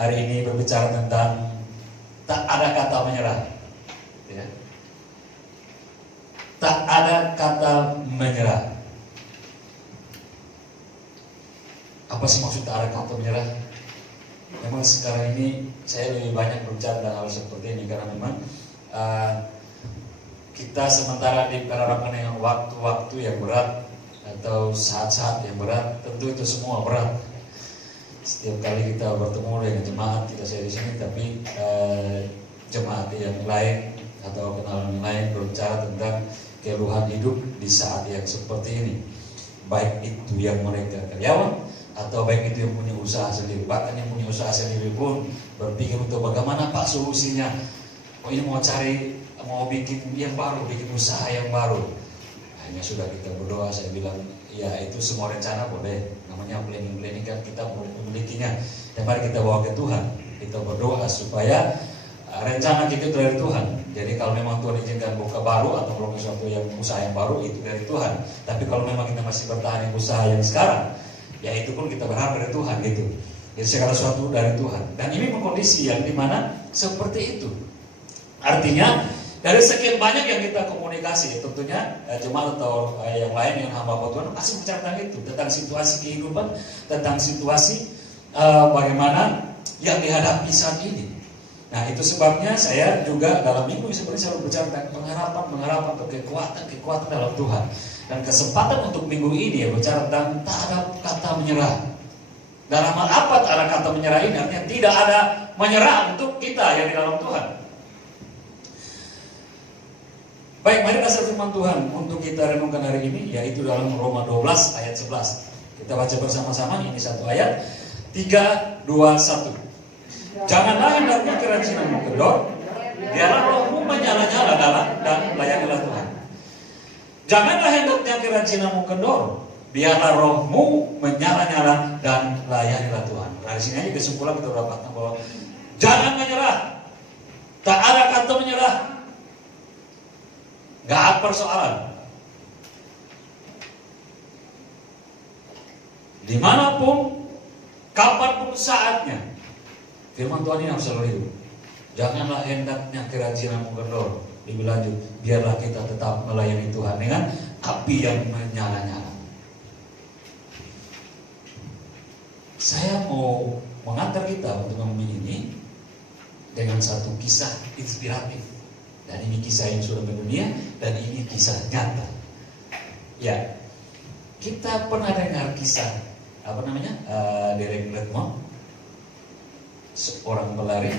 hari ini berbicara tentang tak ada kata menyerah. Ya. Tak ada kata menyerah. Apa sih maksud tak ada kata menyerah? Memang sekarang ini saya lebih banyak berbicara tentang hal seperti ini karena memang kita sementara diperhadapkan dengan waktu-waktu yang berat atau saat-saat yang berat, tentu itu semua berat. Setiap kali kita bertemu dengan jemaat, tidak saya di sini, tapi jemaat yang lain atau kenalan yang lain berbicara tentang keluhan hidup di saat yang seperti ini. Baik itu yang mereka karyawan atau baik itu yang punya usaha sendiri. Bahkan yang punya usaha sendiri pun berpikir untuk bagaimana Pak solusinya. Oh ini mau bikin yang baru, bikin usaha yang baru. Hanya sudah kita berdoa, saya bilang ya itu semua rencana boleh. Namanya planning kan kita memilikinya. Dan mari kita bawa ke Tuhan. Kita berdoa supaya rencana kita itu dari Tuhan. Jadi kalau memang Tuhan izinkan buka baru atau melakukan sesuatu yang usaha yang baru, itu dari Tuhan. Tapi kalau memang kita masih bertahan di usaha yang sekarang, ya itu pun kita berharap dari Tuhan gitu. Jadi segala sesuatu dari Tuhan. Dan ini kondisi yang dimana seperti itu. Artinya dari sekian banyak yang kita komunikasi, tentunya jemaat atau yang lain yang hamba Tuhan pasti bicara tentang itu, tentang situasi kehidupan, tentang situasi bagaimana yang dihadapi saat ini. Nah itu sebabnya saya juga dalam minggu ini sebenarnya selalu bicara tentang pengharapan atau kekuatan dalam Tuhan. Dan kesempatan untuk minggu ini ya bicara tentang tak ada kata menyerah. Dalam hal apa tak ada kata menyerah ini? Artinya tidak ada menyerah untuk kita yang di dalam Tuhan. Baik, mari dasar firman Tuhan untuk kita renungkan hari ini, yaitu dalam Roma 12 ayat 11. Kita baca bersama-sama, ini satu ayat. 3, 2, 1. Janganlah hendaknya kerajinanmu kendor, biarlah rohmu menyala-nyala dan layanilah Tuhan. Janganlah hendaknya kerajinanmu kendor, biarlah rohmu menyala-nyala dan layanilah Tuhan. Nah, di sini aja kesimpulan kita dapatkan bahwa jangan menyerah. Tak ada kata menyerah. Gak ada persoalan. Dimanapun, kapanpun saatnya, firman Tuhan ini harus selalu hidup. Janganlah hendaknya kerajinanmu kendor. Lebih lanjut, biarlah kita tetap melayani Tuhan dengan api yang menyala-nyala. Saya mau mengantar kita untuk memilih ini dengan satu kisah inspiratif. Dan ini kisah yang sudah mendunia dan ini kisah nyata. Ya, kita pernah dengar kisah Derek Redmond, seorang pelari.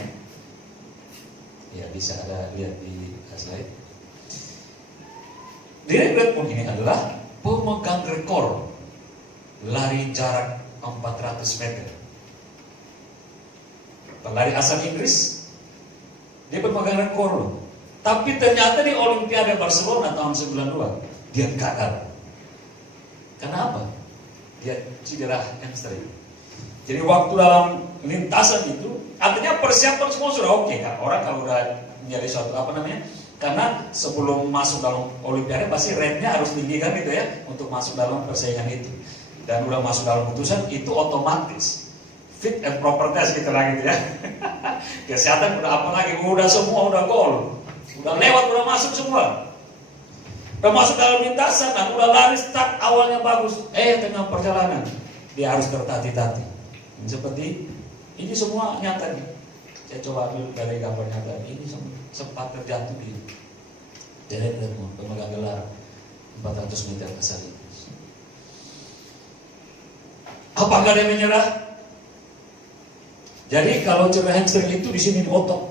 Ya, bisa ada lihat di slide. Derek Redmond ini adalah pemegang rekor lari jarak 400 meter. Pelari asal Inggris, dia pemegang rekor loh. Tapi ternyata di Olimpiade Barcelona tahun 92 dia gagal. Kenapa? Dia cedera hamstring. Jadi waktu dalam lintasan itu, artinya persiapan semua sudah oke kan. Orang kalau udah menjadi suatu karena sebelum masuk dalam Olimpiade pasti rate-nya harus tinggi kan gitu ya untuk masuk dalam persaingan itu. Dan udah masuk dalam putusan itu otomatis fit and proper test gitu lah gitu ya. Kesehatan udah apa lagi, udah semua udah gol. Udah lewat, udah masuk semua. Udah masuk dalam lintasan, dan udah lari start awalnya bagus. Tengah perjalanan dia harus tertati-tati. Seperti ini semua nyata nih. Saya coba dulu dari gambar nyata. Ini sempat terjatuh di Derek Redmond, pemegang gelar 400 meter asal Inggris. Apakah dia menyerah? Jadi kalau cedera hamstring itu di sini di otot.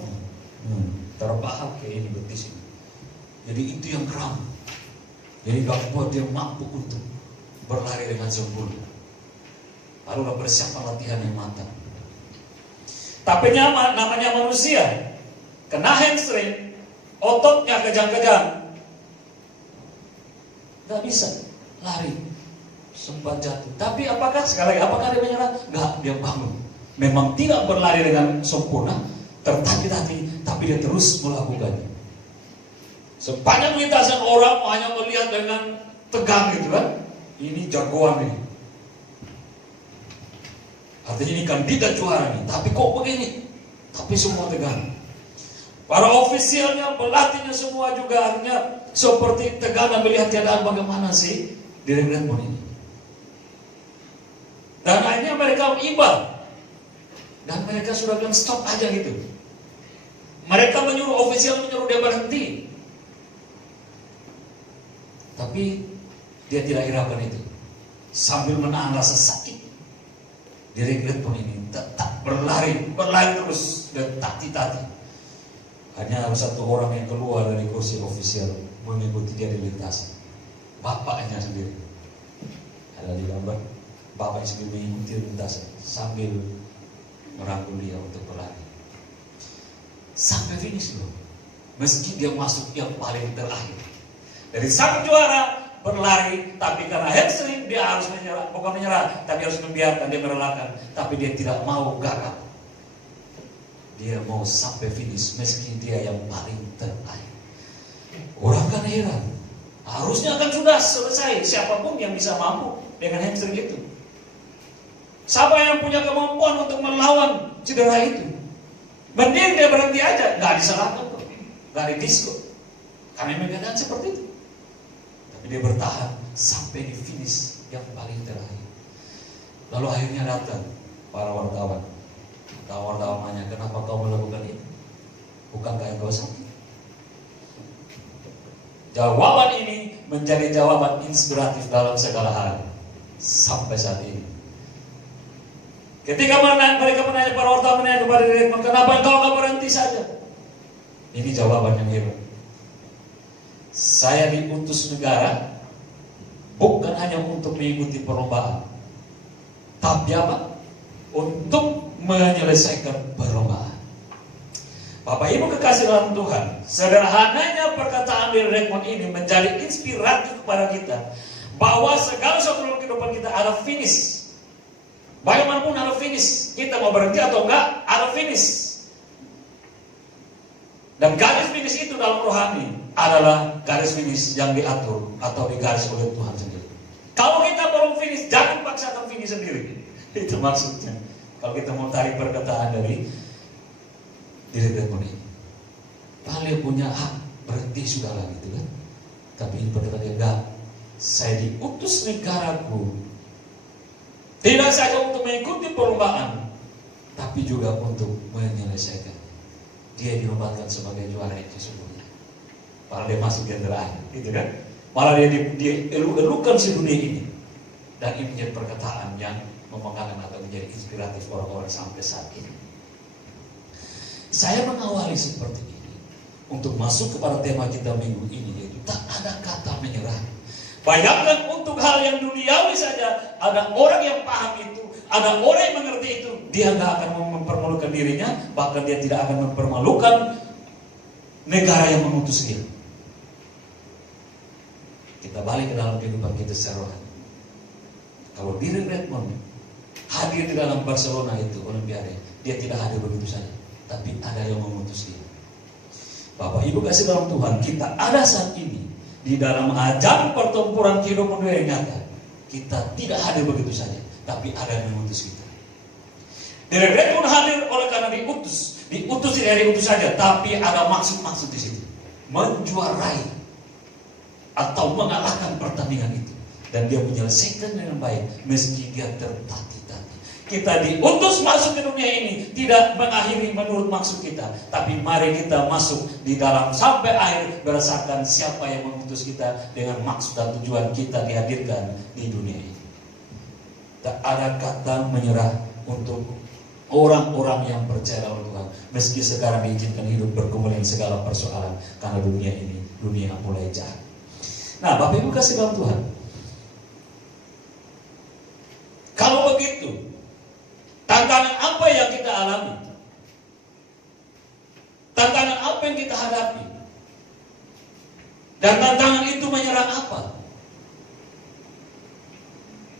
Terbahak kayak ini betis ini. Jadi itu yang kram. Jadi gak buat dia mampu untuk berlari dengan sempurna. Lalu udah persiapan latihan yang matang. Tapi namanya manusia, kena hamstring, ototnya kejang-kejang, gak bisa lari, sempat jatuh. Tapi apakah dia menyerah? Gak, dia bangun. Memang tidak berlari dengan sempurna, tertati-tati, tapi dia terus melakukannya. Sepanjang lintasan orang hanya melihat dengan tegang gitu kan. Ini jagoan ini. Artinya ini kandidat juara nih, tapi kok begini? Tapi semua tegang. Para ofisialnya, pelatihnya semua juga artinya seperti tegang dan melihat keadaan bagaimana sih Derek Redmond ini. Dan akhirnya mereka iba. Dan mereka sudah bilang stop aja gitu. Mereka menyuruh, ofisial menyuruh dia berhenti. Tapi dia tidak hiraukan itu. Sambil menahan rasa sakit, Derek Redmond ini tetap berlari terus dan tati-tati. Hanya harus satu orang yang keluar dari kursi ofisial mengikuti dia di lintasan. Bapaknya sendiri. Ada di gambar. Bapaknya sendiri mengikuti lintasan sambil merangkul dia untuk berlari. Sampai finish loh. Meski dia masuk yang paling terakhir. Dari sang juara berlari, tapi karena hamstring dia harus menyerah. Bukan menyerah, tapi harus membiarkan, dia merelakan. Tapi dia tidak mau gagal. Dia mau sampai finish meski dia yang paling terakhir. Orang kan heran. Harusnya kan sudah selesai. Siapapun yang bisa mampu dengan hamstring itu. Siapa yang punya kemampuan untuk melawan cedera itu? Mending dia berhenti aja. Gak disalahkan kok. Gak didiskon. Karena memang keadaan seperti itu. Tapi dia bertahan sampai di finish yang paling terakhir. Lalu akhirnya datang para wartawan. Wartawan nanya, kenapa kau melakukan ini? Bukankah engkau sakit? Jawaban ini menjadi jawaban inspiratif dalam segala hal sampai saat ini. Ketika mereka menanya, para wartawan menanya kepada Redmond, kenapa engkau gak berhenti saja? Ini jawaban yang hebat. Saya diutus negara bukan hanya untuk mengikuti perlombaan, tapi apa? Untuk menyelesaikan perlombaan. Bapak Ibu kekasih dalam Tuhan, sederhananya perkataan dari Redmond ini menjadi inspiratif kepada kita bahwa segala sesuatu dalam kehidupan kita ada finish. Bagaimanapun ada finish. Kita mau berhenti atau enggak, ada finish. Dan garis finish itu dalam rohani adalah garis finish yang diatur atau digaris oleh Tuhan sendiri. Kalau kita belum finish, jangan paksakan finish sendiri. Itu maksudnya. Kalau kita mau tarik perkataan dari Derek Redmond ini, paling punya hak berhenti sudahlah gitu kan. Tapi ini perkataan dia enggak. Saya diutus negaraku tidak saja untuk mengikuti perlombaan, tapi juga untuk menyelesaikan. Dia dinobatkan sebagai juara yang sesungguhnya. Malah dia masuk yang terakhir, gitu kan? Malah dia elukan si dunia ini. Dan ini menjadi perkataan yang memegangkan atau menjadi inspiratif orang-orang sampai saat ini. Saya mengawali seperti ini untuk masuk kepada tema kita minggu ini, yaitu tak ada kata menyerah. Bayangkan untuk hal yang duniawi saja, ada orang yang paham itu, ada orang yang mengerti itu, dia gak akan mempermalukan dirinya, bahkan dia tidak akan mempermalukan negara yang mengutus dia. Kita balik ke dalam kehidupan kita secara rohani. Kalau Derek Redmond hadir di dalam Barcelona itu Olimpiade, dia tidak hadir begitu saja, tapi ada yang mengutus dia. Bapak Ibu kasih dalam Tuhan, kita ada saat ini di dalam ajang pertempuran kehidupan dunia yang nyata. Kita tidak hadir begitu saja, tapi ada yang mengutus kita. Derek Redmond hadir oleh karena diutus tidak diutus saja, tapi ada maksud-maksud di situ, menjuarai atau mengalahkan pertandingan itu. Dan dia menyelesaikan dengan baik meski dia tertati-tati. Kita diutus masuk ke dunia ini tidak mengakhiri menurut maksud kita, tapi mari kita masuk di dalam sampai akhir berdasarkan siapa yang mengutus kita dengan maksud dan tujuan kita dihadirkan di dunia ini. Tak ada kata menyerah untuk orang-orang yang percaya oleh Tuhan, meski sekarang diizinkan hidup bergumul dengan segala persoalan karena dunia ini dunia mulai jahat. Nah, Bapak Ibu kasih dalam Tuhan, kalau begitu, tantangan apa yang kita alami? Tantangan apa yang kita hadapi? Dan tantangan itu menyerang apa?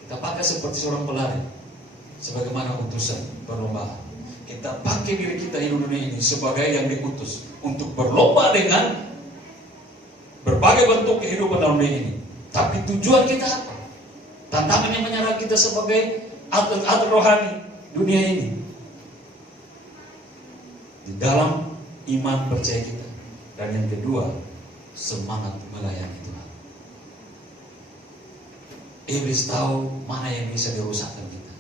Kita pakai seperti seorang pelari, sebagaimana utusan perlombaan. Kita pakai diri kita di dunia ini sebagai yang diutus untuk berlomba dengan berbagai bentuk kehidupan dalam dunia ini. Tapi tujuan kita apa? Tantangan yang menyerang kita sebagai atlet rohani dunia ini. Di dalam iman percaya kita. Dan yang kedua, semangat melayani Tuhan. Iblis tahu mana yang bisa dirusakkan kita.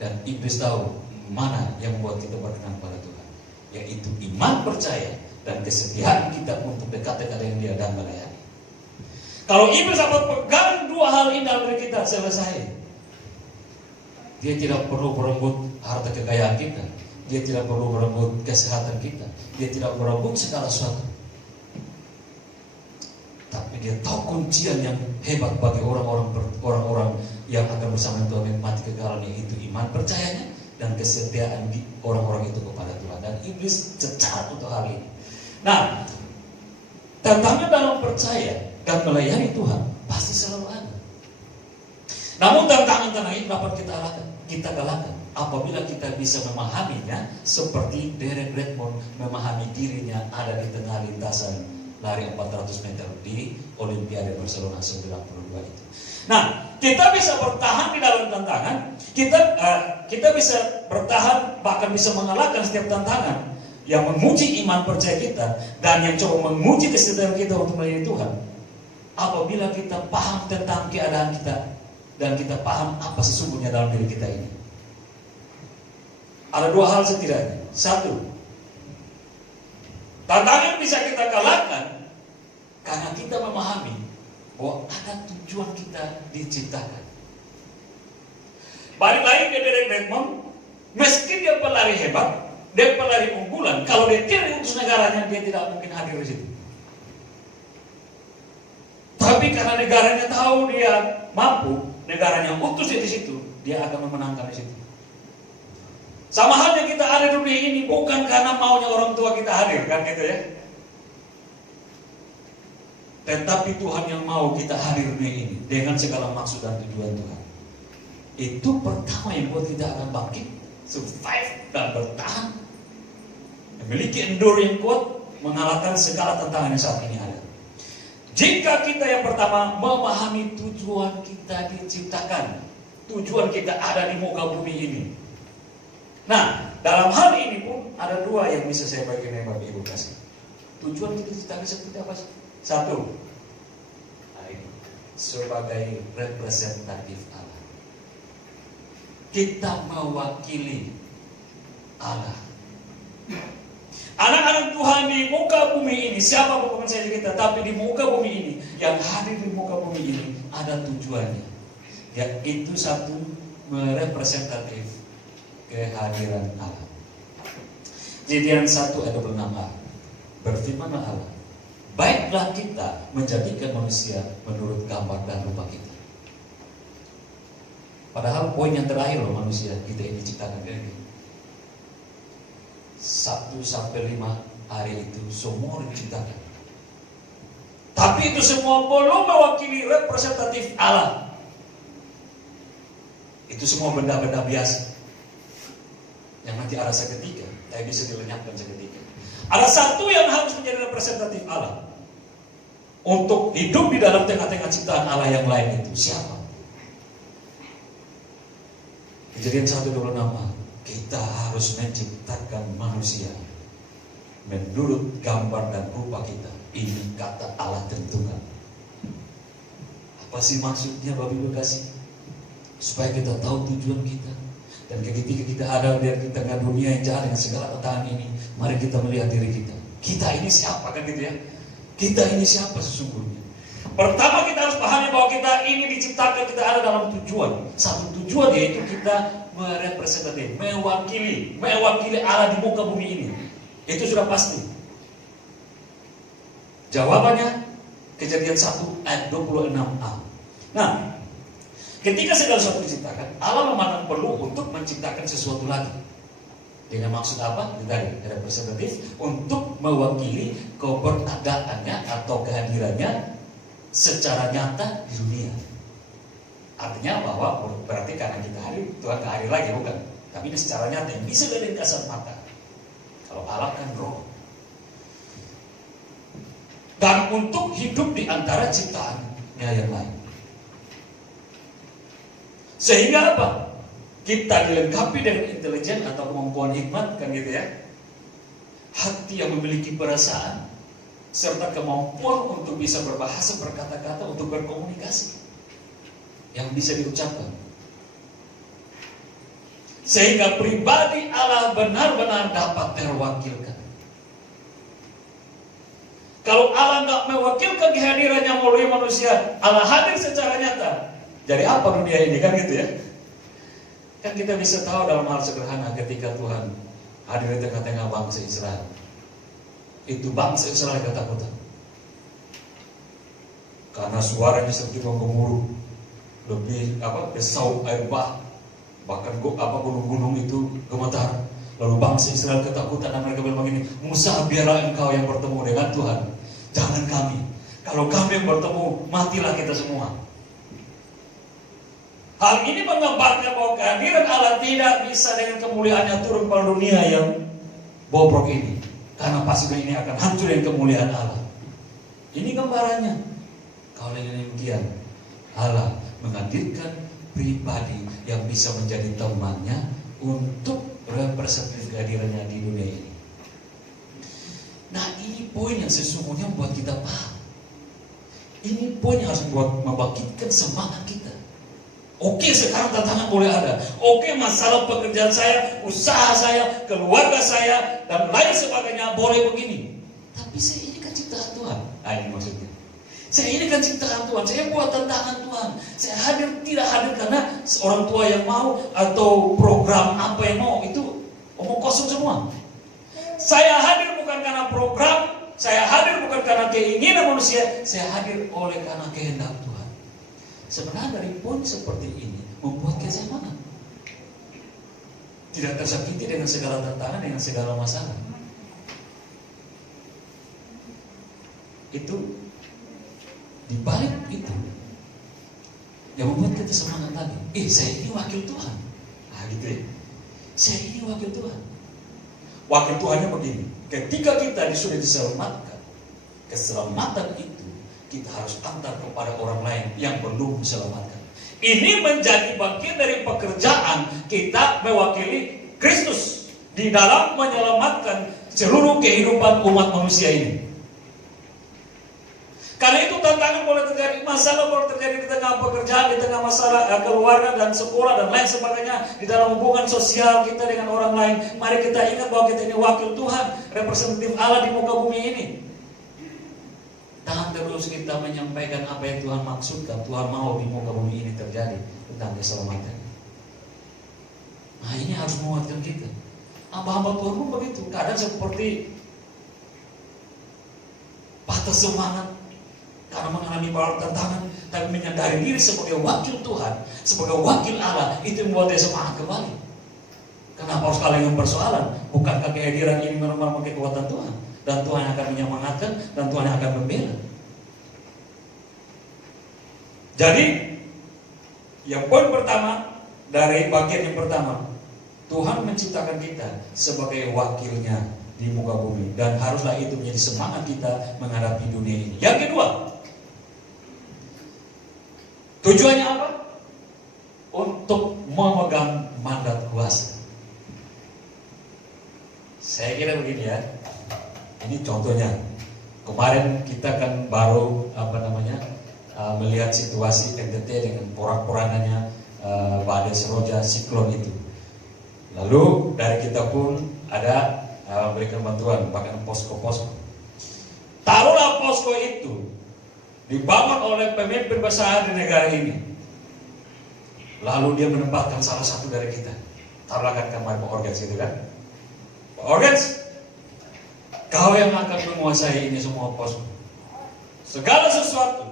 Dan iblis tahu mana yang membuat kita berkenan pada Tuhan. Yaitu iman percaya dan kesetiaan kita untuk dekat dengan Dia dan melayani. Kalau iblis dapat pegang dua hal ini dalam diri kita, selesai. Dia tidak perlu berebut harta kekayaan kita. Dia tidak perlu berebut kesehatan kita. Dia tidak berebut segala sesuatu. Tapi dia tahu kuncian yang hebat bagi orang-orang yang akan bersama Tuhan menikmati kekekalan, yaitu iman percayanya dan kesetiaan orang-orang itu kepada Tuhan. Dan iblis cecar untuk hal ini. Nah, tantangan dalam percaya dan melayani Tuhan pasti selalu ada. Namun tantangan-tantangan ini dapat kita galakkan apabila kita bisa memahaminya seperti Derek Redmond memahami dirinya ada di tengah lintasan lari 400 meter di Olimpiade Barcelona 92 itu. Nah, kita bisa bertahan di dalam tantangan, kita bisa bertahan bahkan bisa mengalahkan setiap tantangan yang menguji iman percaya kita dan yang coba menguji kesetiaan kita untuk melayani Tuhan. Apabila kita paham tentang keadaan kita dan kita paham apa sesungguhnya dalam diri kita ini. Ada dua hal setidaknya. Satu, tantangan bisa kita kalahkan karena kita memahami bahwa ada tujuan kita diciptakan. Balik lagi ke Derek Redmond, meski dia pelari hebat, dia pelari unggulan, kalau dia tidak diutus negaranya, dia tidak mungkin hadir di situ. Tapi karena negaranya tahu dia mampu, negaranya utus dia di situ, dia akan memenangkan di situ. Sama halnya kita ada di dunia ini bukan karena maunya orang tua kita hadir, kan gitu ya. Tetapi Tuhan yang mau kita hadir di dunia ini dengan segala maksud dan tujuan Tuhan. Itu pertama yang buat kita akan bangkit, survive dan bertahan, memiliki endure yang kuat, mengalahkan segala tantangan yang saat ini ada. Jika kita yang pertama memahami tujuan kita diciptakan, tujuan kita ada di muka bumi ini. Nah, dalam hal ini pun ada dua yang bisa saya bagi dengan Bapak Ibu kasih. Tujuan kita diciptakan seperti apa sih? Satu, sebagai representatif Allah. Kita mewakili Allah. Anak-anak Tuhan di muka bumi ini, siapa bukan saja kita, tapi di muka bumi ini, yang hadir di muka bumi ini ada tujuannya. Yaitu satu, merepresentatif kehadiran Allah. Kejadian 1 ayat 26a, berfirmanlah Allah, baiklah kita menjadikan manusia menurut gambar dan rupa kita. Padahal poin yang terakhir loh, manusia kita ini diciptakan kayak gini. 1-5 hari itu semua diciptakan. Tapi itu semua belum mewakili representatif Allah. Itu semua benda-benda biasa yang nanti ada seketika, tapi bisa dilenyapkan seketika. Ada satu yang harus menjadi representatif Allah untuk hidup di dalam tengah-tengah ciptaan Allah yang lain itu. Siapa? Kejadian 1:26. Kita harus menciptakan manusia menurut gambar dan rupa kita. Ini kata Allah tentukan. Apa sih maksudnya Bapak Ibu kasih? Supaya kita tahu tujuan kita. Dan ketika kita ada di tengah dunia yang jahat dengan segala tantangan ini, mari kita melihat diri kita. Kita ini siapa kan gitu ya? Kita ini siapa sesungguhnya? Pertama kita harus pahami bahwa kita ini diciptakan, kita ada dalam tujuan. Satu tujuan yaitu kita merepresentatif, mewakili Allah di muka bumi ini. Itu sudah pasti. Jawabannya Kejadian 1 ayat 26a. Nah, ketika segala sesuatu diciptakan, Allah memandang perlu untuk menciptakan sesuatu lagi. Dengan maksud apa? Dari representatif untuk mewakili keberadaannya atau kehadirannya secara nyata di dunia. Artinya bahwa berarti karena kita hadir, Tuhan gak hadir lagi, bukan? Tapi ini secara nyata yang bisa dari kasat mata. Kalau Allah kan roh. Dan untuk hidup di antara ciptaannya yang lain. Sehingga apa? kita dilengkapi dengan intelijen atau kemampuan hikmat, kan gitu ya. Hati yang memiliki perasaan serta kemampuan untuk bisa berbahasa, berkata-kata, untuk berkomunikasi yang bisa diucapkan. Sehingga pribadi Allah benar-benar dapat terwakilkan. Kalau Allah nggak mewakilkan kehadirannya melalui manusia, Allah hadir secara nyata. Jadi apa dunia ini, kan gitu ya? Kan kita bisa tahu dalam hal sederhana ketika Tuhan hadir di tengah-tengah bangsa Israel. Itu bangsa Israel ketakutan. Karena suaranya seperti gemuruh, lebih besau air bah, bahkan gunung-gunung itu gemetar. Lalu bangsa Israel ketakutan dan mereka bilang begini, Musa, biarlah engkau yang bertemu dengan Tuhan, jangan kami. Kalau kami yang bertemu, matilah kita semua. Hal ini menggambarkan bahwa kehadiran Allah tidak bisa dengan kemuliaannya turun pada dunia yang bobrok ini. Karena pasti ini akan hancur dengan kemuliaan Allah. Ini gambarannya. Kalau demikian, Allah menghadirkan pribadi yang bisa menjadi temannya untuk representatif kehadirannya di dunia ini. Nah, ini poin yang sesungguhnya membuat kita paham. Ini poin yang harus membangkitkan semangat kita. Oke, sekarang tantangan boleh ada. Oke, masalah pekerjaan saya, usaha saya, keluarga saya, dan lain sebagainya boleh begini. Tapi saya ini kan ciptaan Tuhan. Nah, ini maksudnya. Saya ini kan ciptaan Tuhan. Saya buat tantangan Tuhan. Saya tidak hadir karena orang tua yang mau atau program apa yang mau. Itu omong kosong semua. Saya hadir bukan karena program. Saya hadir bukan karena keinginan manusia. Saya hadir oleh karena kehendak Tuhan. Sebenarnya dari poin seperti ini membuat kita semangat. Tidak tersakiti dengan segala tantangan, dengan segala masalah. Itu dibalik itu yang membuat kita semangat tadi. Saya ini wakil Tuhan. Nah gitu ya. Saya ini wakil Tuhan. Wakil Tuhannya begini. Ketika kita sudah diselamatkan, keselamatan itu kita harus antar kepada orang lain yang belum diselamatkan. Ini menjadi bagian dari pekerjaan kita mewakili Kristus di dalam menyelamatkan seluruh kehidupan umat manusia ini. Karena itu tantangan boleh terjadi, masalah boleh terjadi di tengah pekerjaan, di tengah masalah keluarga dan sekolah dan lain sebagainya, di dalam hubungan sosial kita dengan orang lain. Mari kita ingat bahwa kita ini wakil Tuhan, representatif Allah di muka bumi ini. Jangan terus kita menyampaikan apa yang Tuhan maksudkan, Tuhan mau di muka bumi ini terjadi tentang keselamatan. Nah, ini harus menguatkan kita. Hamba-hamba Tuhan pun begitu, kadang seperti patah semangat karena mengalami banyak tantangan, tapi menyadari diri sebagai wakil Tuhan, sebagai wakil Allah, itu membuat dia semangat kembali. Kenapa harus kalian persoalan? Bukankah kehadiran ini merupakan kekuatan Tuhan? Dan Tuhan akan menyemangatkan, dan Tuhan akan membela. Jadi, yang poin pertama dari bagian yang pertama, Tuhan menciptakan kita sebagai wakilnya di muka bumi, dan haruslah itu menjadi semangat kita menghadapi dunia ini. Yang kedua, tujuannya apa? Untuk memegang mandat kuasa. Saya kira begini ya. Ini contohnya. Kemarin kita kan baru melihat situasi NTT dengan porak-porangannya badai seroja siklon itu. Lalu dari kita pun ada berikan bantuan, bahkan posko-posko. Taruhlah posko itu dibangun oleh pemimpin besar di negara ini. Lalu dia menempatkan salah satu dari kita. Taruhlah kan kamar Pak Organs itu kan. Pak Organs, kau yang akan menguasai ini semua posko. Segala sesuatu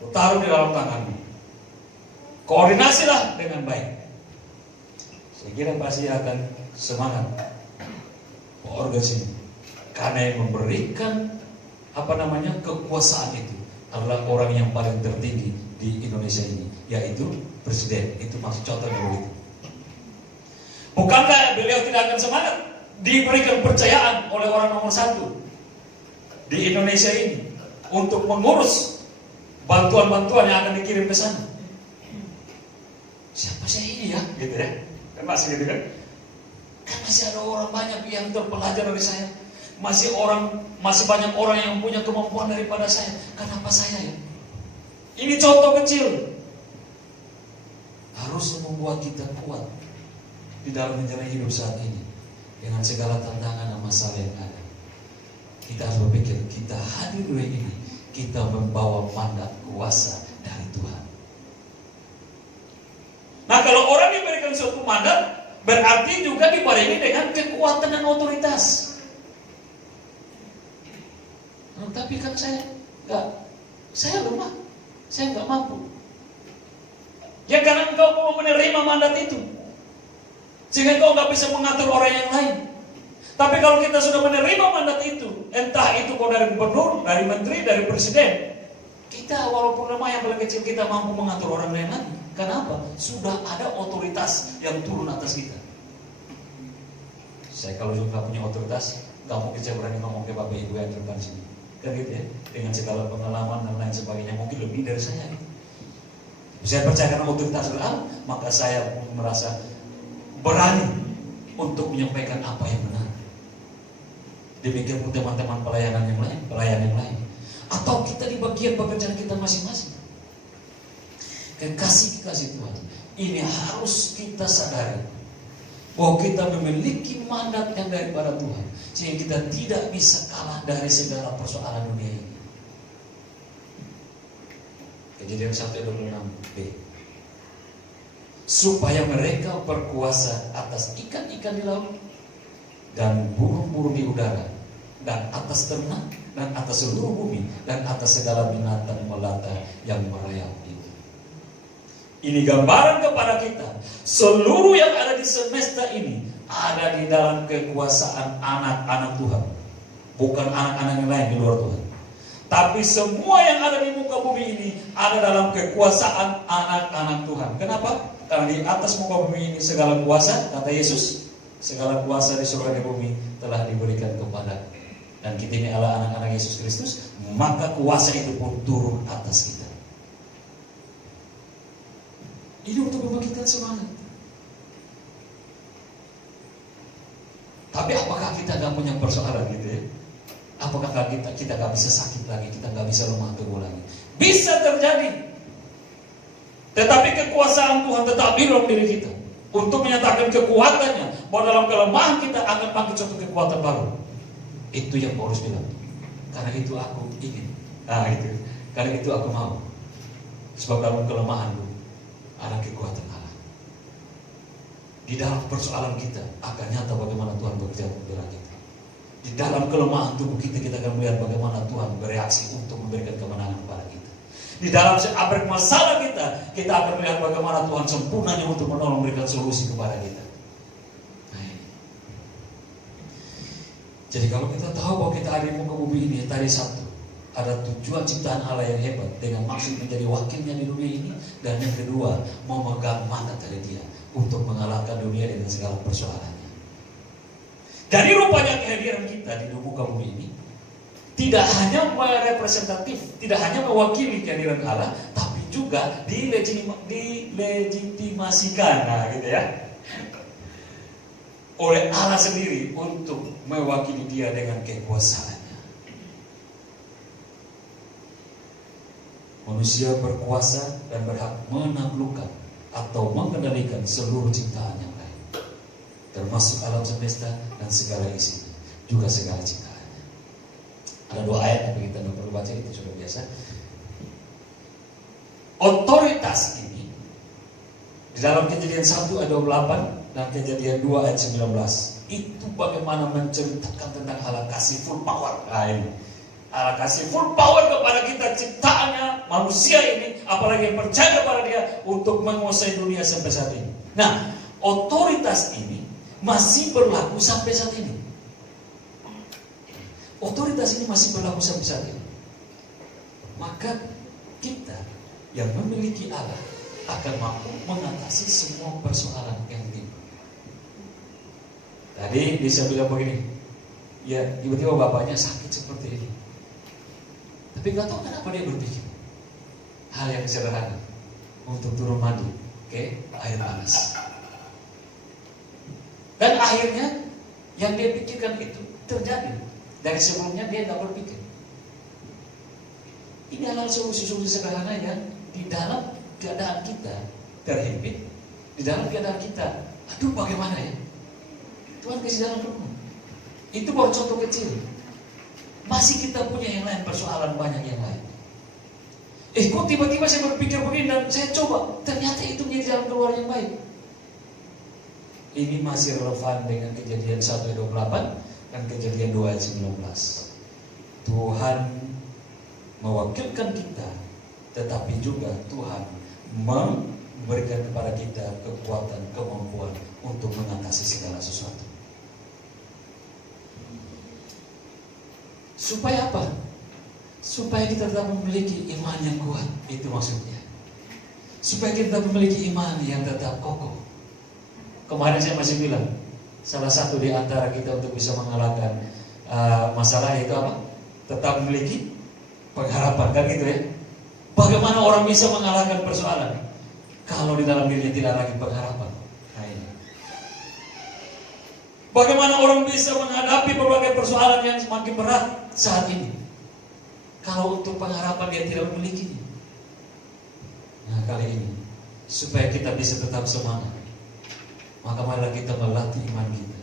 kau taruh di dalam tanganmu. Koordinasilah dengan baik. Saya kira pasti akan semangat Pak Organs ini. Karena yang memberikan kekuasaan itu adalah orang yang paling tertinggi di Indonesia ini, yaitu Presiden. Itu maksud contohnya begitu. Bukankah beliau tidak akan semangat? Diberikan percayaan oleh orang nomor satu di Indonesia ini untuk mengurus bantuan-bantuan yang akan dikirim ke sana. siapa saya ini ya, gitu ya. Kan masih gitu kan? Kan masih ada orang banyak yang terpelajar dari saya. Masih banyak orang yang punya kemampuan daripada saya. Kenapa saya ya? Ini contoh kecil. Harus membuat kita kuat di dalam menjalani hidup saat ini dengan segala tantangan dan masalah yang ada. Kita harus berpikir, kita hadir dunia ini, kita membawa mandat kuasa dari Tuhan. Nah, kalau orang diberikan suatu mandat, berarti juga dibarengi dengan kekuatan dan otoritas. Nah, tapi kan saya lemah, saya nggak mampu. Ya karena engkau mau menerima mandat itu, sehingga engkau nggak bisa mengatur orang yang lain. Tapi kalau kita sudah menerima mandat itu, entah itu kau dari gubernur, dari menteri, dari presiden, kita walaupun lemah yang paling kecil, kita mampu mengatur orang lain lagi. Kenapa? Sudah ada otoritas yang turun atas kita. Saya kalau juga punya otoritas, nggak mungkin saya berani ngomong ke bapak ibu yang di depan sini. Kan gitu ya, dengan segala pengalaman dan lain sebagainya, mungkin lebih dari saya. Saya percaya karena otoritas Allah, maka saya merasa berani untuk menyampaikan apa yang benar. Demikian pun teman-teman pelayan yang lain. Atau kita di bagian pekerjaan kita masing-masing. Kekasih Tuhan, ini harus kita sadari bahwa kita memiliki mandat yang daripada Tuhan, sehingga kita tidak bisa kalah dari segala persoalan dunia ini. Kejadian 1:26b. Supaya mereka berkuasa atas ikan-ikan di laut dan burung-burung di udara, dan atas ternak, dan atas seluruh bumi, dan atas segala binatang melata yang merayap itu. Ini gambaran kepada kita, seluruh yang ada di semesta ini ada di dalam kekuasaan anak-anak Tuhan, bukan anak-anak yang lain di luar Tuhan. Tapi semua yang ada di muka bumi ini ada dalam kekuasaan anak-anak Tuhan. Kenapa? Karena di atas muka bumi ini segala kuasa, kata Yesus, segala kuasa di surga dan bumi telah diberikan kepada. Dan kita ini adalah anak-anak Yesus Kristus, maka kuasa itu pun turun atas kita. Ini untuk membangkitkan semangat. Tapi apakah kita gak punya persoalan gitu ya? Apakah kita gak bisa sakit lagi, kita gak bisa lemah teguh lagi? Bisa terjadi. Tetapi kekuasaan Tuhan tetap di dalam diri kita untuk menyatakan kekuatannya, bahwa dalam kelemahan kita akan bangkit suatu kekuatan baru. Itu yang Paulus bilang. Karena itu aku ingin. Nah itu. Karena itu aku mau. Sebab dalam kelemahanku ada kekuatan Allah. Di dalam persoalan kita akan nyata bagaimana Tuhan bekerja membela kita. Di dalam kelemahan tubuh kita akan melihat bagaimana Tuhan bereaksi untuk memberikan kemenangan kepada kita. Di dalam seabrek masalah kita akan melihat bagaimana Tuhan sempurnanya untuk menolong memberikan solusi kepada kita. Nah, jadi kalau kita tahu bahwa kita ada di muka bumi ini, tadi satu, ada tujuan ciptaan Allah yang hebat dengan maksud menjadi wakilnya di dunia ini, dan yang kedua memegang mandat dari Dia untuk mengalahkan dunia dengan segala persoalannya. Jadi rupanya kehadiran kita di muka bumi ini tidak hanya merepresentatif, tidak hanya mewakili kehadiran Allah, tapi juga dilegitimasikan, nah gitu ya, oleh Allah sendiri untuk mewakili Dia dengan kekuasaannya. Manusia berkuasa dan berhak menaklukkan atau mengendalikan seluruh ciptaan yang lain, termasuk alam semesta dan segala isinya, juga segala ciptaannya. Ada 2 ayat yang kita tidak perlu baca, itu sudah biasa. Otoritas ini di dalam Kejadian 1 ayat 28 dan Kejadian 2 ayat 19 itu bagaimana menceritakan tentang Allah kasih full power. Nah ini Allah kasih full power kepada kita ciptaannya, manusia ini, apalagi yang percaya kepada Dia untuk menguasai dunia sampai saat ini. Nah, otoritas ini masih berlaku sampai saat ini. Otoritas ini masih berlaku sampai saat ini. Maka kita yang memiliki Allah akan mampu mengatasi semua persoalan yang timbul. Tadi bisa bilang begini, ya tiba-tiba bapaknya sakit seperti ini, tapi nggak tahu kenapa dia berpikir hal yang sederhana untuk turun mandi ke air panas. Dan akhirnya yang dia pikirkan itu terjadi. Dari sebelumnya dia tidak berpikir. Ini adalah solusi-solusi sederhana yang di dalam keadaan kita terhimpit, di dalam keadaan kita, aduh bagaimana ya? Tuhan kasih jalan keluar. Itu baru contoh kecil. Masih kita punya yang lain, persoalan banyak yang lain. Kok tiba-tiba saya berpikir begini dan saya coba, ternyata itu menjadi jalan keluar yang baik. Ini masih relevan dengan Kejadian 1 ayat 28 dan Kejadian 2 ayat 19. Tuhan mewakilkan kita, tetapi juga Tuhan memberikan kepada kita kekuatan, kemampuan untuk mengatasi segala sesuatu. Supaya apa? Supaya kita tetap memiliki iman yang kuat, itu maksudnya. Supaya kita memiliki iman yang tetap kokoh. Kemarin saya masih bilang, salah satu di antara kita untuk bisa mengalahkan masalah itu apa? Tetap memiliki pengharapan, kan gitu ya? Bagaimana orang bisa mengalahkan persoalan kalau di dalam dirinya tidak lagi pengharapan? Nah ini. Bagaimana orang bisa menghadapi berbagai persoalan yang semakin berat saat ini kalau untuk pengharapan dia tidak memilikinya? Nah kali ini supaya kita bisa tetap semangat, maka marilah kita melatih iman kita,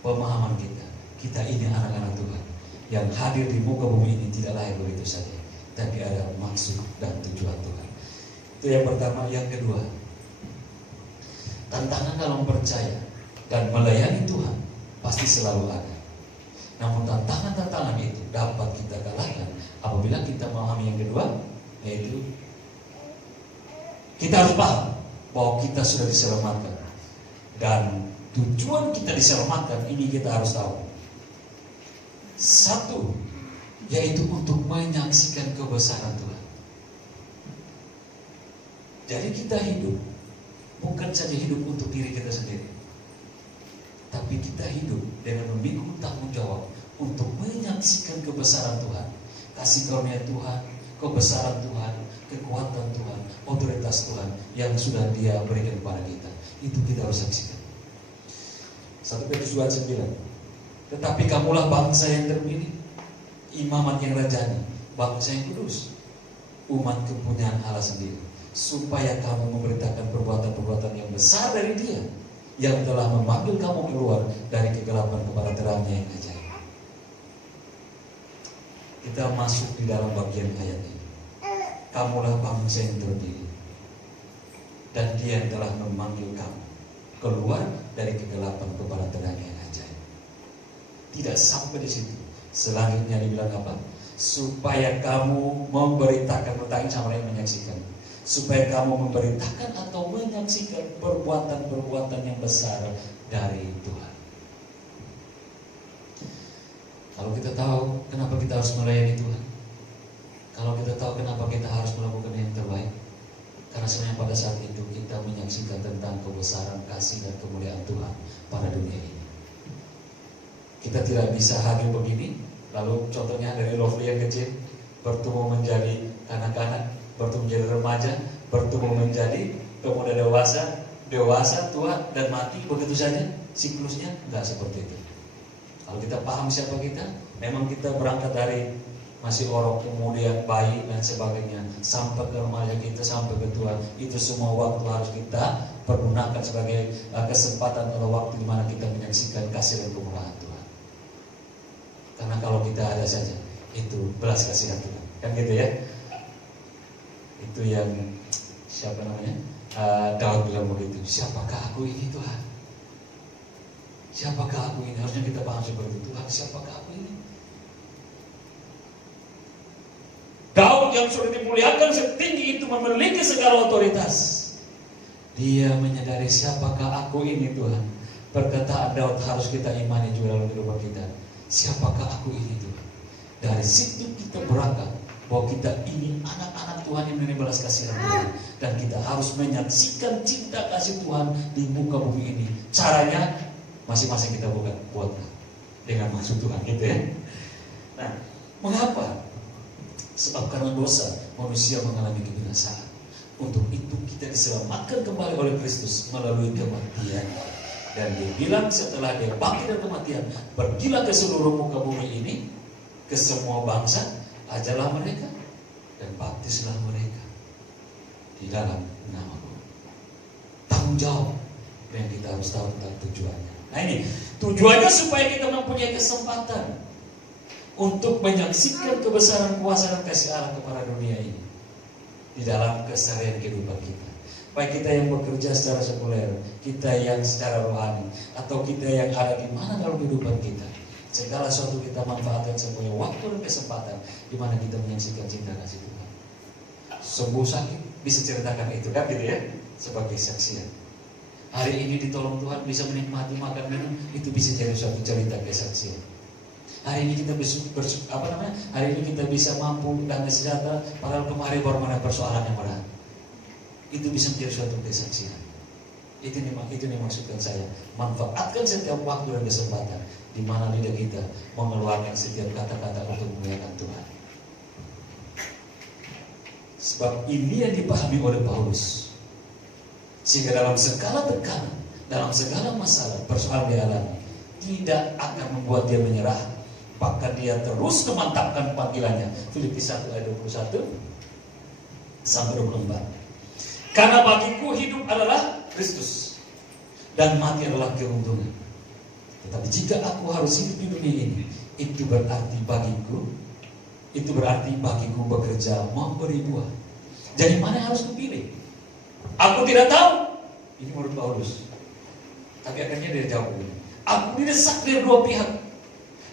pemahaman kita. Kita ini anak-anak Tuhan yang hadir di muka bumi ini tidak lahir begitu saja, tapi ada maksud dan tujuan Tuhan. Itu yang pertama. Yang kedua, tantangan dalam percaya dan melayani Tuhan pasti selalu ada. Namun tantangan-tantangan itu dapat kita kalahkan apabila kita memahami yang kedua, yaitu kita harus paham bahwa kita sudah diselamatkan. Dan tujuan kita diselamatkan ini kita harus tahu. Satu, yaitu untuk menyaksikan kebesaran Tuhan. Jadi kita hidup bukan saja hidup untuk diri kita sendiri, tapi kita hidup dengan memikul tanggung jawab untuk menyaksikan kebesaran Tuhan, kasih karunia Tuhan, kebesaran Tuhan, kekuatan Tuhan, otoritas Tuhan yang sudah Dia berikan kepada kita. Itu kita harus saksikan. 1 Petrus 2 ayat 9. Tetapi kamulah bangsa yang terpilih, imamat yang rajani, bangsa yang kudus, umat kepunyaan Allah sendiri, supaya kamu memberitakan perbuatan-perbuatan yang besar dari Dia yang telah memanggil kamu keluar dari kegelapan kepada terangnya yang ajaib. Kita masuk di dalam bagian ayat ini. Kamulah bangsa yang terpilih, dan Dia yang telah memanggil kamu keluar dari kegelapan kepada terangnya yang ajaib. Tidak sampai di situ. Selanjutnya dibilang apa? Supaya kamu memberitakan, bertanya sama yang menyaksikan. Supaya kamu memberitakan atau menyaksikan perbuatan-perbuatan yang besar dari Tuhan. Kalau kita tahu kenapa kita harus melayani Tuhan, kalau kita tahu kenapa kita harus melakukan yang terbaik, karena sebenarnya pada saat itu kita menyaksikan tentang kebesaran, kasih, dan kemuliaan Tuhan pada dunia ini. Kita tidak bisa hadir begini, lalu contohnya dari Lovely yang kecil bertumbuh menjadi kanak-kanak, bertumbuh menjadi remaja, bertumbuh menjadi pemuda dewasa, tua, dan mati begitu saja siklusnya. Enggak seperti itu. Kalau kita paham siapa kita, memang kita berangkat dari masih orang, kemudian bayi dan sebagainya, sampai ke remaja kita, sampai ke tua. Itu semua waktu harus kita pergunakan sebagai kesempatan atau waktu di mana kita menyaksikan kasih dan kemurahan Tuhan. Karena kalau kita ada saja, itu belas kasihan Tuhan, kan gitu ya. Itu yang siapa namanya, Daud bilang begitu. Siapakah aku ini Tuhan? Siapakah aku ini? Harusnya kita paham seperti itu. Tuhan, siapakah aku ini? Daud yang sudah dimuliakan setinggi itu memiliki segala otoritas. Dia menyadari siapakah aku ini Tuhan. Perkataan Daud harus kita imani juga dalam kehidupan kita. Siapakah aku ini Tuhan? Dari situ kita berangkat bahwa kita ini anak-anak Tuhan yang menerima belas kasihan Tuhan, dan kita harus menyaksikan cinta kasih Tuhan di muka bumi ini. Caranya masing-masing kita buat dengan maksud Tuhan, gitu ya. Nah, mengapa? Sebab karena dosa manusia mengalami kebinasaan. Untuk itu kita diselamatkan kembali oleh Kristus melalui kematian. Dan dia bilang setelah dia bangkit dari kematian, pergilah ke seluruh muka bumi ini, ke semua bangsa, ajarlah mereka dan baptislah mereka di dalam namaku. Tanggung jawab yang kita harus tahu tentang tujuannya. Nah ini tujuannya supaya kita mempunyai kesempatan untuk menyaksikan kebesaran kuasa dan kasih Allah kepada dunia ini di dalam keseharian kehidupan kita. Baik kita yang bekerja secara sekuler, kita yang secara rohani, atau kita yang ada di mana dalam kehidupan kita. Segala sesuatu kita manfaatkan sebagai waktu dan kesempatan di mana kita menyaksikan cinta kasih Tuhan. Sembuh sakit bisa ceritakan itu kan gitu ya, sebagai saksian. Hari ini ditolong Tuhan bisa menikmati makan minum, itu bisa jadi suatu cerita kesaksian. Hari ini kita hari ini kita bisa mampu dan sejahtera, padahal kemarin baru ada persoalan yang berat. Itu bisa menjadi suatu kesaksian. Itu nih maksudkan saya. Manfaatkan setiap waktu dan kesempatan di mana lidah kita mengeluarkan setiap kata-kata untuk memuliakan Tuhan. Sebab ini yang dipahami oleh Paulus. Sehingga dalam segala tekanan, dalam segala masalah, persoalan dia alami, tidak akan membuat dia menyerah. Bahkan dia terus memantapkan panggilannya. Filipi 1 ayat 21 sampai 24. Karena bagiku hidup adalah Kristus dan mati adalah keuntungan. Tetapi jika aku harus hidup di dunia ini, itu berarti bagiku bekerja memberi buah. Jadi mana yang harus kupilih? Aku tidak tahu. Ini menurut Paulus. Tapi akhirnya dia jawab begini. Aku didesak dari dua pihak.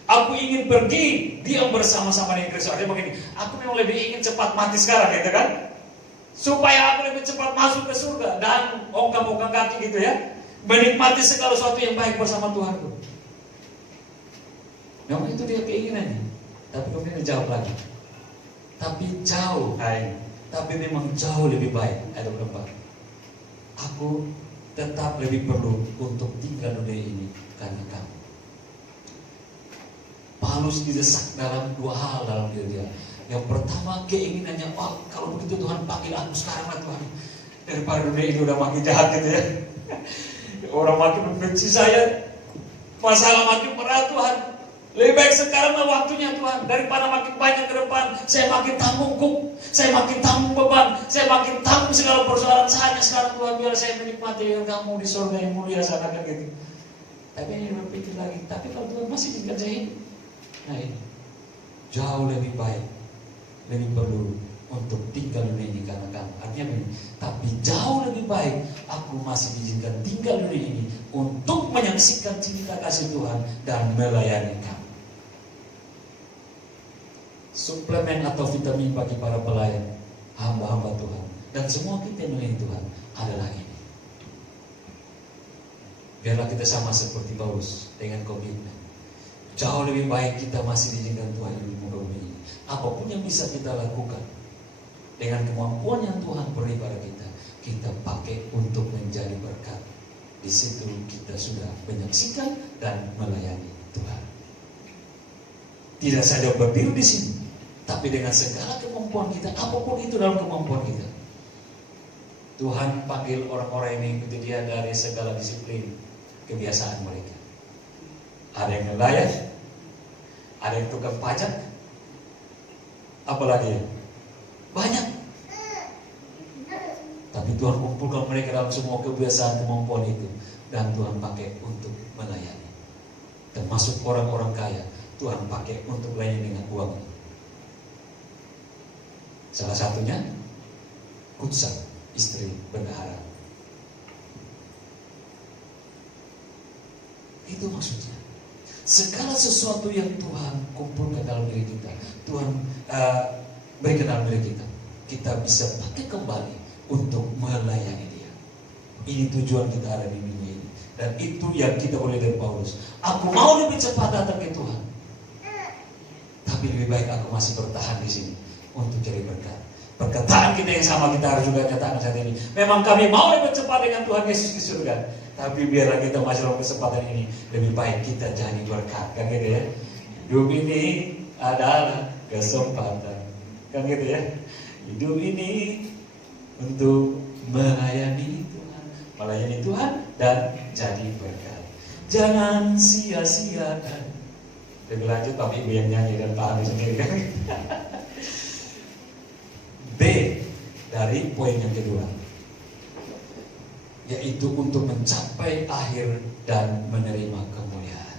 Aku ingin pergi diam bersama-sama dengan Kristus. Dia begini. Aku memang lebih ingin cepat mati sekarang, gitu kan? Supaya aku lebih cepat masuk ke surga dan ongkang-ongkang kaki gitu ya, menikmati segala sesuatu yang baik bersama Tuhanku. Memang itu dia keinginannya. Tapi kemudian dia jawab lagi. Tapi memang jauh lebih baik. Ayat 24. Aku tetap lebih perlu untuk tinggal dunia ini karena kamu. Paulus didesak dalam dua hal dalam diri dia. Yang pertama keinginannya, kalau begitu Tuhan panggil aku sekarang lah Tuhan. Daripada dunia ini udah makin jahat gitu ya. Orang makin membenci saya, masalah makin berat Tuhan. Lebih baik sekarang lah waktunya Tuhan. Daripada makin banyak ke depan, saya makin tanggung saya makin tanggung beban, saya makin tanggung segala persoalan saya sekarang Tuhan. Biar saya menikmati kamu di surga yang mulia sana kan gitu. Tapi ini berpikir lagi, tapi kalau Tuhan masih tinggal saya hidup, nah ini jauh lebih baik, lebih perlu untuk tinggal dunia ini karena kamu. Artinya begini, tapi jauh lebih baik aku masih diizinkan tinggal dunia ini untuk menyaksikan cinta kasih Tuhan dan melayani kamu. Suplemen atau vitamin bagi para pelayan, hamba-hamba Tuhan, dan semua kita yang melayani Tuhan adalah ini. Biarlah kita sama seperti Paulus dengan komitmen. Jauh lebih baik kita masih diizinkan Tuhan di muka bumi ini. Apapun yang bisa kita lakukan dengan kemampuan yang Tuhan beri pada kita, kita pakai untuk menjadi berkat. Di situ kita sudah menyaksikan dan melayani Tuhan. Tidak saja berdiri di sini, tapi dengan segala kemampuan kita, apapun itu dalam kemampuan kita. Tuhan panggil orang-orang yang mengikuti Dia dari segala disiplin kebiasaan mereka. Ada yang nelayan, ada yang tukang pajak, apalagi banyak. Tapi Tuhan kumpulkan mereka dalam semua kebiasaan kemampuan itu, dan Tuhan pakai untuk melayani. Termasuk orang-orang kaya, Tuhan pakai untuk melayani dengan uang. Salah satunya Kutsa, istri bendahara. Itu maksudnya. Segala sesuatu yang Tuhan kumpulkan dalam diri kita, Tuhan berikan dalam diri kita, kita bisa pakai kembali untuk melayani Dia. Ini tujuan kita ada di dunia ini. Dan itu yang kita boleh dari Paulus. Aku mau lebih cepat datang ke Tuhan, tapi lebih baik aku masih bertahan di sini untuk jadi berkat. Perkataan kita yang sama kita harus juga nyatakan saat ini. Memang kami mau lebih cepat dengan Tuhan Yesus di surga, tapi biarlah kita masih dalam kesempatan ini lebih baik kita jadi berkat, kan gitu ya. Hidup ini adalah kesempatan, kan gitu ya. Hidup ini untuk melayani Tuhan dan jadi berkat. Jangan sia-siakan. Lebih lanjut Bapak Ibu yang nyanyi dan pahami sendiri kan. B dari poin yang kedua, yaitu untuk mencapai akhir dan menerima kemuliaan.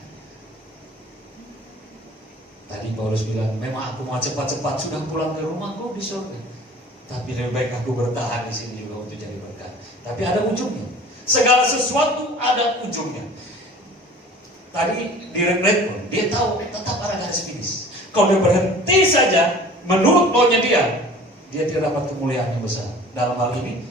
Tadi Paulus bilang, memang aku mau cepat-cepat sudah pulang ke rumahku di surga, tapi lebih baik aku bertahan di sini juga untuk jadi berkat. Tapi ada ujungnya. Segala sesuatu ada ujungnya. Tadi di Redmond, dia tahu tetap ada garis finish. Kalau dia berhenti saja menurut maunya dia tidak dapat kemuliaan yang besar. Dalam hal ini,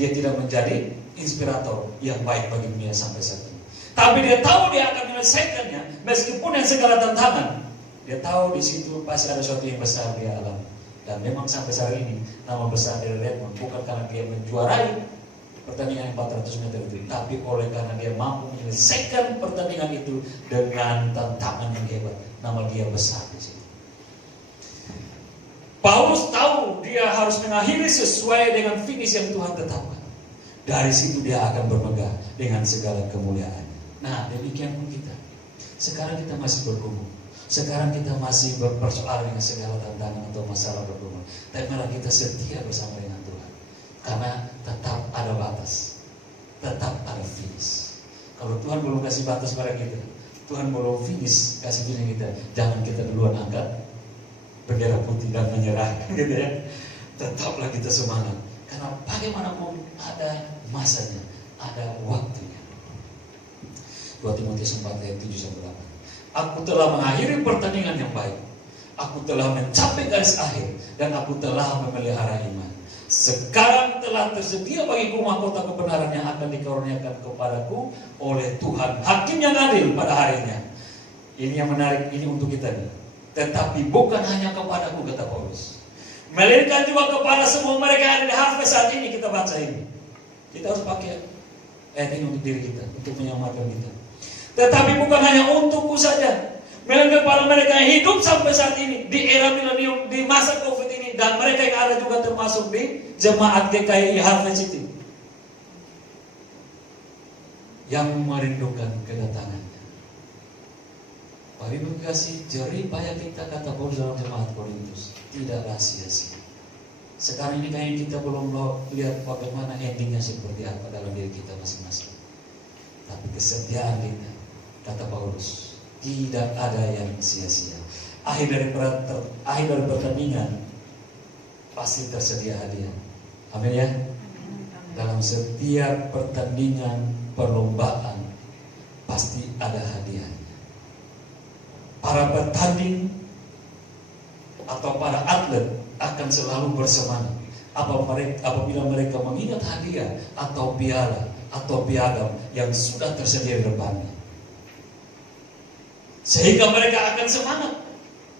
dia tidak menjadi inspirator yang baik bagi dunia sampai saat ini. Tapi dia tahu dia akan menyelesaikannya, meskipun yang segala tantangan. Dia tahu di situ pasti ada sesuatu yang besar dia alami. Dan memang sampai saat ini nama besar dari Redmond bukan karena dia menjuarai pertandingan 400 meter itu, tapi oleh karena dia mampu menyelesaikan pertandingan itu dengan tantangan yang hebat. Nama dia besar di situ. Paulus tahu dia harus mengakhiri sesuai dengan finish yang Tuhan tetapkan. Dari situ dia akan bermegah dengan segala kemuliaan. Nah, demikian pun kita. Sekarang kita masih bergumul. Sekarang kita masih berpersoalan dengan segala tantangan atau masalah bergumul. Tapi malah kita setia bersama dengan Tuhan. Karena tetap ada batas. Tetap ada finish. Kalau Tuhan belum kasih batas pada kita, Tuhan belum finish kasih finish kita, jangan kita duluan angkat bendera putih dan menyerah, gitu ya. Tetaplah kita semangat. Karena bagaimanapun ada masanya, ada waktunya. 2 Timotius 4 ayat 7-8. Aku telah mengakhiri pertandingan yang baik. Aku telah mencapai garis akhir dan aku telah memelihara iman. Sekarang telah tersedia bagiku mahkota kebenaran yang akan dikaruniakan kepadaku oleh Tuhan, Hakim yang adil pada harinya. Ini yang menarik, ini untuk kita nih. Tetapi bukan hanya kepadaku, kata Paulus, melainkan juga kepada semua mereka yang ada di Harvest saat ini. Kita baca ini. Kita harus pakai ayat ini untuk diri kita, untuk menyelamatkan kita. Tetapi bukan hanya untukku saja, melainkan kepada mereka yang hidup sampai saat ini di era milenium, di masa COVID ini, dan mereka yang ada juga termasuk di jemaat GKI Harvest City yang merindukan kedatangannya. Bapak Ibu kasih jerih payah kita, kata Paulus dalam jemaat Korintus, tidaklah sia-sia. Sekarang ini kayaknya kita belum lihat bagaimana endingnya seperti apa dalam diri kita masing-masing. Tapi kesetiaan kita, kata Paulus, tidak ada yang sia-sia. Akhir dari pertandingan pasti tersedia hadiah. Amin ya. Dalam setiap pertandingan perlombaan pasti ada hadiah. Para petanding atau para atlet akan selalu bersemangat apabila mereka mengingat hadiah atau piala atau piagam yang sudah tersedia di depannya. Sehingga mereka akan semangat.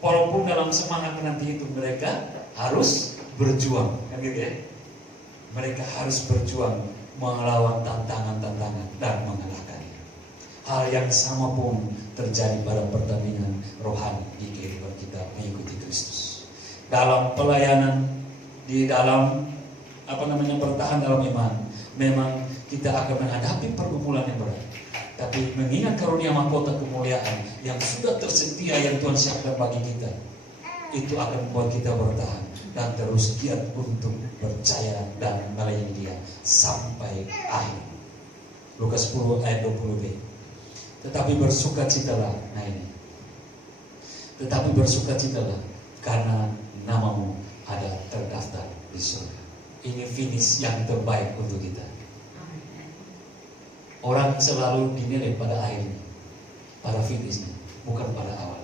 Walaupun dalam semangat nanti itu mereka harus berjuang, kan gitu ya. Mereka harus berjuang melawan tantangan-tantangan dan mengalahkannya. Hal yang sama pun terjadi pada pertandingan rohani di kehidupan kita mengikuti Kristus. Dalam pelayanan, di dalam bertahan dalam iman, memang kita akan menghadapi pergumulan yang berat. Tapi mengingat karunia mahkota kemuliaan yang sudah tersedia yang Tuhan siapkan bagi kita, itu akan membuat kita bertahan dan terus giat untuk percaya dan melayani Dia sampai akhir. Lukas 10 ayat 20b. Tetapi bersukacitalah, nah ini. Tetapi bersukacitalah karena namamu ada terdaftar di surga. Ini finish yang terbaik untuk kita. Orang selalu dinilai pada akhirnya, pada finishnya, bukan pada awal.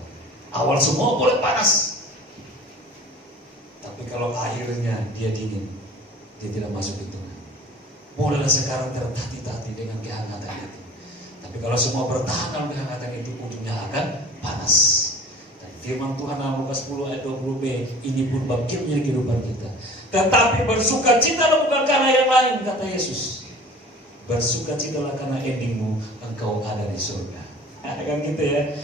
Awal semua boleh panas, tapi kalau akhirnya dia dingin, dia tidak masuk hitungan. Bolehlah sekarang tertati-tati dengan kehangatan itu, tapi kalau semua bertahan dalam kehangatan itu, ujungnya akan panas. Dan firman Tuhan dalam Lukas 10 ayat 20b, ini pun bangkitnya kehidupan kita. Tetapi bersukacitalah bukan karena yang lain, kata Yesus. Bersukacitalah karena endingmu engkau ada di surga. Kan gitu ya.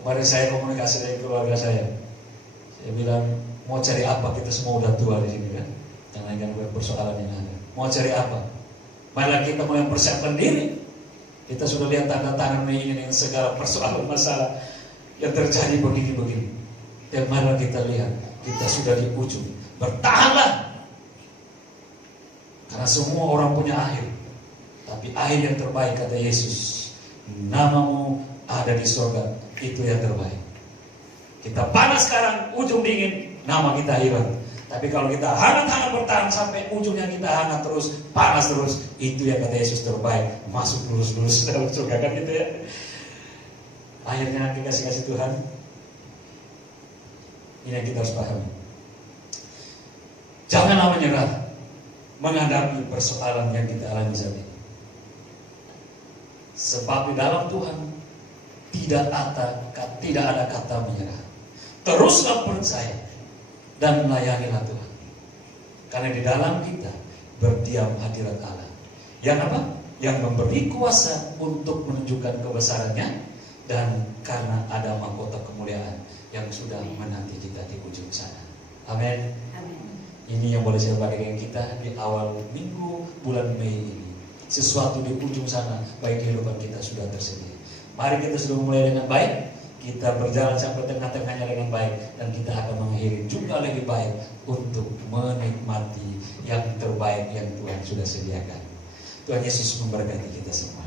Kemarin saya komunikasi dengan keluarga saya. Saya bilang, Mau cari apa? Kita semua udah tua di sini kan. Jangan ganggu persoalan yang ada. Mau cari apa? Malah kita mau yang persiapkan diri. Kita sudah lihat tanda tangan ini segala persoalan masalah yang terjadi begini-begini. Dan malah kita lihat kita sudah di ujung. Bertahanlah. Karena semua orang punya akhir. Tapi akhir yang terbaik kata Yesus, namamu ada di surga, itu yang terbaik. Kita panas sekarang, ujung dingin, nama kita hilang. Tapi kalau kita hangat-hangat bertahan sampai ujungnya kita hangat terus, panas terus, itu yang kata Yesus terbaik. Masuk lurus-lurus dalam surga kan gitu ya. Akhirnya kasih Tuhan. Ini yang kita harus pahami. Janganlah menyerah menghadapi persoalan yang kita alami saat ini. Sebab di dalam Tuhan tidak ada kata menyerah. Teruslah percaya dan melayanilah Tuhan. Karena di dalam kita berdiam hadirat Allah. Yang apa? Yang memberi kuasa untuk menunjukkan kebesarannya, dan karena ada mahkota kemuliaan yang sudah menanti kita di ujung sana. Amin. Ini yang boleh saya bagikan kita di awal minggu bulan Mei ini. Sesuatu di ujung sana baik kehidupan kita sudah tersedia. Mari kita sudah mulai dengan baik. Kita berjalan sampai tengah-tengahnya dengan baik. Dan kita akan mengakhiri juga lebih baik untuk menikmati yang terbaik yang Tuhan sudah sediakan. Tuhan Yesus memberkati kita semua.